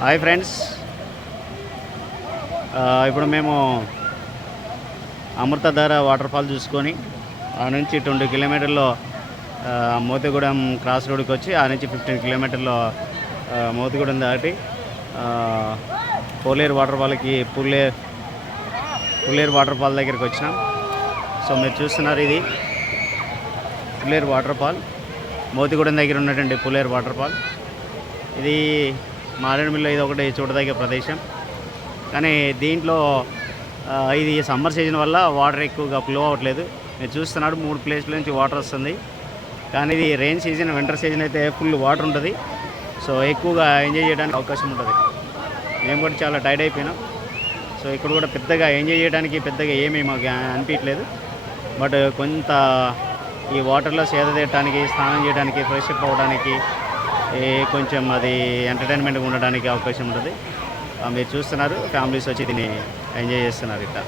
Hi friends, ఇప్పుడు మేము Amruthadhara waterfall చూసుకొని ఆ నుంచి 20 కిలోమీటర్లో మోతిగూడెం క్రాస్ రోడ్కి వచ్చి ఆ నుంచి 15 కిలోమీటర్లో మోతిగూడెం దాటి పోలేరు వాటర్ఫాల్కి పుల్లేరు వాటర్ఫాల్ దగ్గరికి వచ్చినాం. సో మీరు చూస్తున్నారు, ఇది పుల్లేరు వాటర్ఫాల్, మోతిగూడెం దగ్గర ఉన్నటువంటి పుల్లేరు వాటర్ఫాల్. ఇది మారేడుమిల్లిలో ఇది ఒకటి చూడదగ్గ ప్రదేశం. కానీ దీంట్లో ఇది సమ్మర్ సీజన్ వల్ల వాటర్ ఎక్కువగా ఫ్లో అవ్వట్లేదు. మీరు చూస్తున్నాడు 3 ప్లేస్ల నుంచి వాటర్ వస్తుంది. కానీ ఇది రెయిన్ సీజన్, వింటర్ సీజన్ అయితే ఫుల్ వాటర్ ఉంటుంది. సో ఎక్కువగా ఎంజాయ్ చేయడానికి అవకాశం ఉంటుంది. మేము కూడా చాలా టైర్డ్ అయిపోయినాం. సో ఇక్కడ కూడా పెద్దగా ఎంజాయ్ చేయడానికి పెద్దగా ఏమీ మాకు అనిపించలేదు. బట్ కొంత ఈ వాటర్లో సేద తీయడానికి, స్నానం చేయడానికి, ఫ్రెష్ అప్ అవ్వడానికి, కొంచెం అది ఎంటర్టైన్మెంట్గా ఉండడానికి అవకాశం ఉంటుంది. మీరు చూస్తున్నారు, ఫ్యామిలీస్ వచ్చి దీన్ని ఎంజాయ్ చేస్తున్నారు ఇట్లా,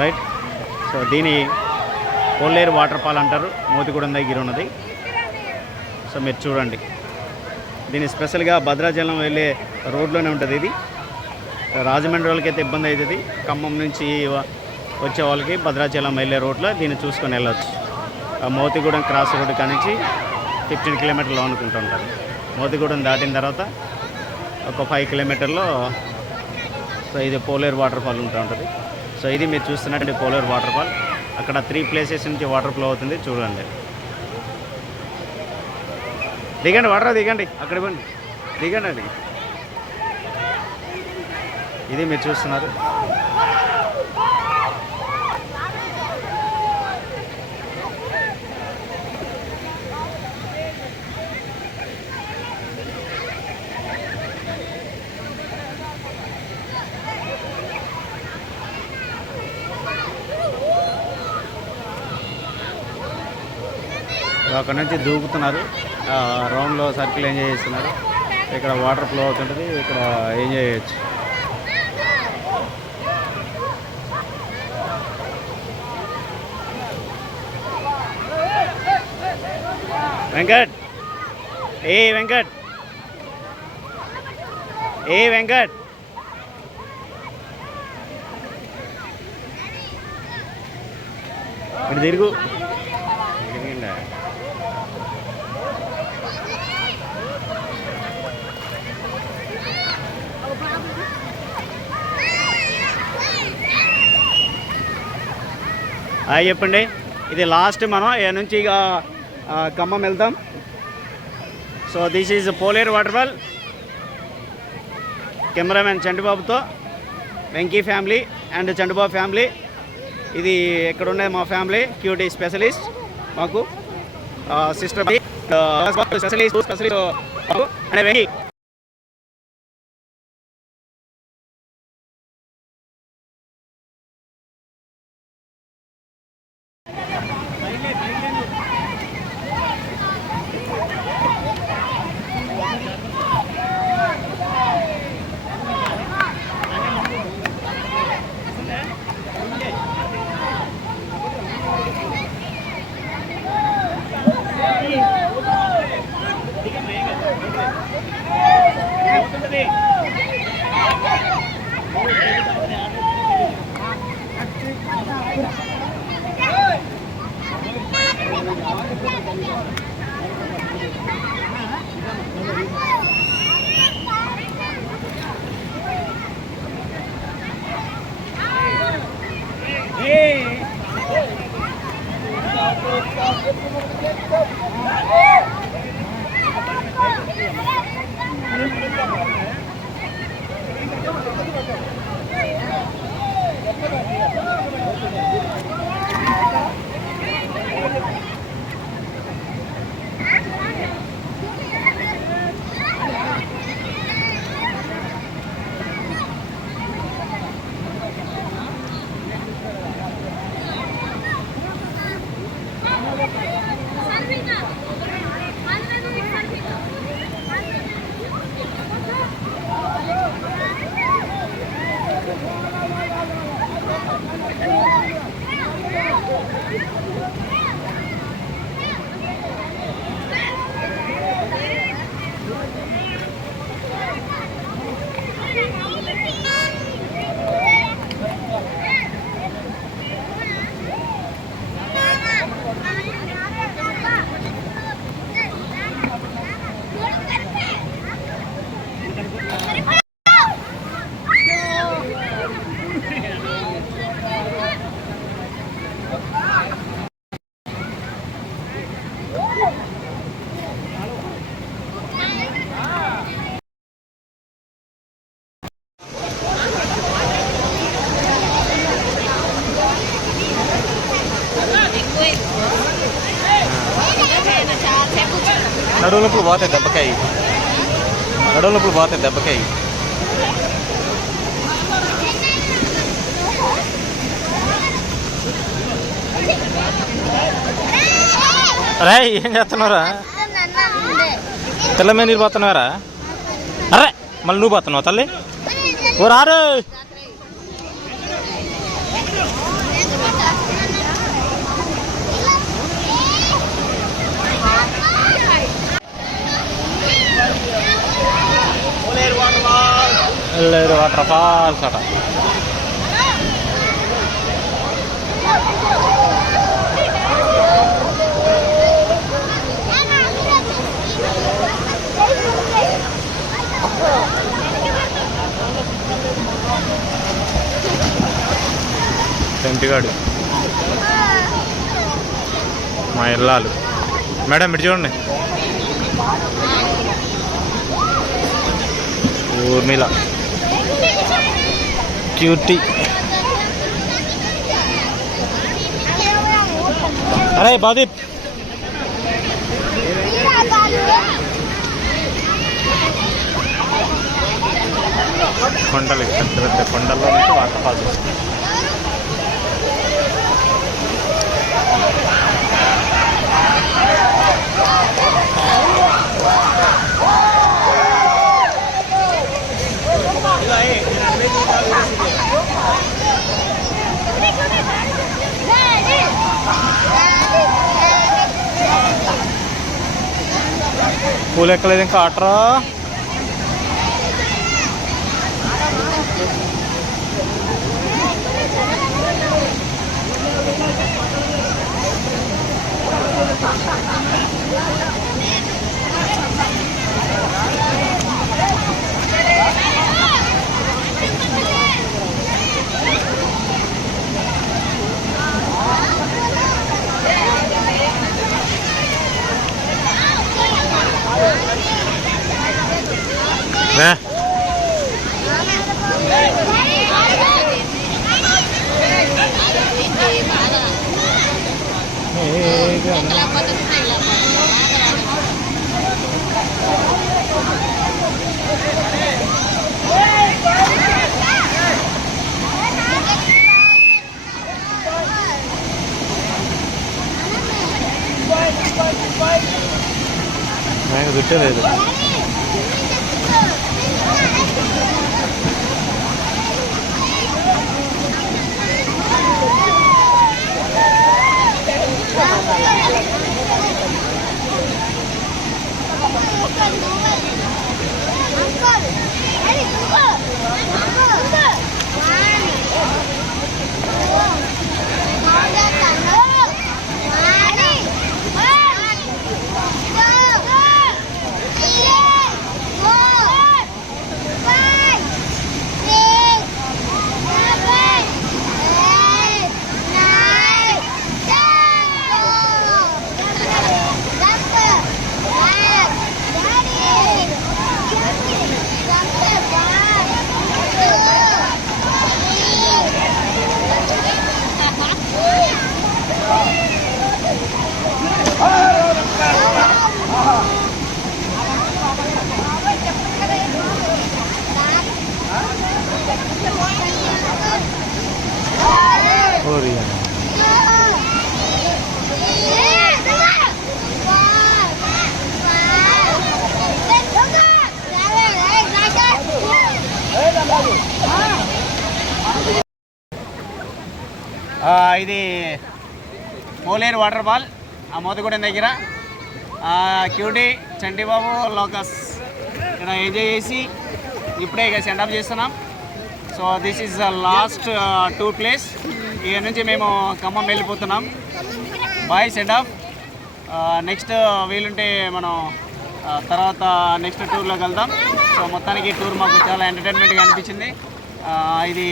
రైట్. సో దీని పోలేరు వాటర్ఫాల్ అంటారు, మోతిగూడెం దగ్గర ఉన్నది. సో మీరు చూడండి, దీని స్పెషల్గా భద్రాచలం వెళ్ళే రోడ్లోనే ఉంటుంది. ఇది రాజమండ్రి వాళ్ళకి అయితే ఇబ్బంది అవుతుంది. ఖమ్మం నుంచి వచ్చే వాళ్ళకి భద్రాచలం వెళ్ళే రోడ్లో దీన్ని చూసుకొని వెళ్ళవచ్చు. మోతిగూడెం క్రాస్ రోడ్ కానించి 15 కిలోమీటర్లు అనుకుంటూ ఉంటారు. మోతిగూడెం దాటిన తర్వాత ఒక 5 కిలోమీటర్లో సో ఇది పోలేరు వాటర్ఫాల్ ఉంటూ ఉంటుంది. సో ఇది మీరు చూస్తున్నట్టు పోలేరు వాటర్ఫాల్. అక్కడ 3 ప్లేసెస్ నుంచి వాటర్ ఫ్లో అవుతుంది, చూడండి. దిగండి, వాటర్ దిగండి, అక్కడ ఇవ్వండి, దిగండి అండి. ఇది మీరు చూస్తున్నారు. అక్కడ నుంచి దూకుతున్నారు, రౌండ్లో సర్కిల్ ఎంజాయ్ చేస్తున్నారు. ఇక్కడ వాటర్ ఫ్లో అవుతుంటుంది, ఇక్కడ ఎంజాయ్ చేయొచ్చు. వెంకట్, వెంకట్, వెంకట్, ఇటు తిరుగు. చెప్పండి, ఇది లాస్ట్. మనం ఏ నుంచి ఇక ఖమ్మం వెళ్తాం. So this is Poleru waterfall. Cameraman చంటిబాబుతో Venky family and Chantibabu family. ఇది ఎక్కడ ఉన్నది మా ఫ్యామిలీ, క్యూటీ స్పెషలిస్ట్. మాకు సిస్టర్ స్పెషలిస్ట్ అంటే వెంకీ. నడువులప్పుడు పోతాయి దెబ్బకాయి, నడువులప్పుడు పోతాయి దెబ్బకాయి. అరే ఏం చేస్తున్నారా? తెల్ల మీద నీళ్ళు పోతున్నారా? అరే మళ్ళీ నువ్వు పోతున్నావు తల్లి? ఓ రారు. వాటర్ ఫాల్స్ అట. సెంటిగాడు మా ఇల్లాలు. మేడం ఇటు చూడండి, ఊర్మిళ క్యూటీ. అరే బాదీప్ కొండలు, పెద్ద పెద్ద కొండల్లో నుంచి వాటర్ ఫాల్స్ వస్తుంది. పూలు ఎక్కలేదు ఇంకా ఆటరా. నాకు దుట్టలేదు. ఇది పోలేరు వాటర్ ఫాల్, ఆ మోతగూడెం దగ్గర. క్యూటీ, చంటిబాబు, లోకస్ ఇక్కడ ఎంజాయ్ చేసి ఇప్పుడే ఇక సెండ్ ఆఫ్ చేస్తున్నాం. So this is the last tour place. ఇక్కడ నుంచి మేము ఖమ్మం వెళ్ళిపోతున్నాం. Bye, send off. నెక్స్ట్ వీలుంటే మనం తర్వాత నెక్స్ట్ టూర్లోకి వెళ్దాం. సో మొత్తానికి టూర్ మాకు చాలా ఎంటర్టైన్మెంట్గా అనిపించింది. ఇది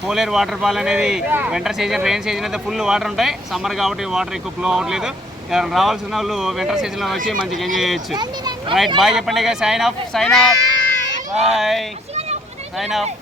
పోలేరు వాటర్ ఫాల్ అనేది వింటర్ సీజన్, రెయిన్ సీజన్ అయితే ఫుల్ వాటర్ ఉంటాయి. సమ్మర్ కాబట్టి వాటర్ ఎక్కువ ఫ్లో అవ్వట్లేదు. రావాల్సిన వాళ్ళు వింటర్ సీజన్లో వచ్చి మంచిగా ఎంజాయ్ చేయొచ్చు. రైట్, బాయ్ చెప్పండి. Sign off, sign off, bye, sign of.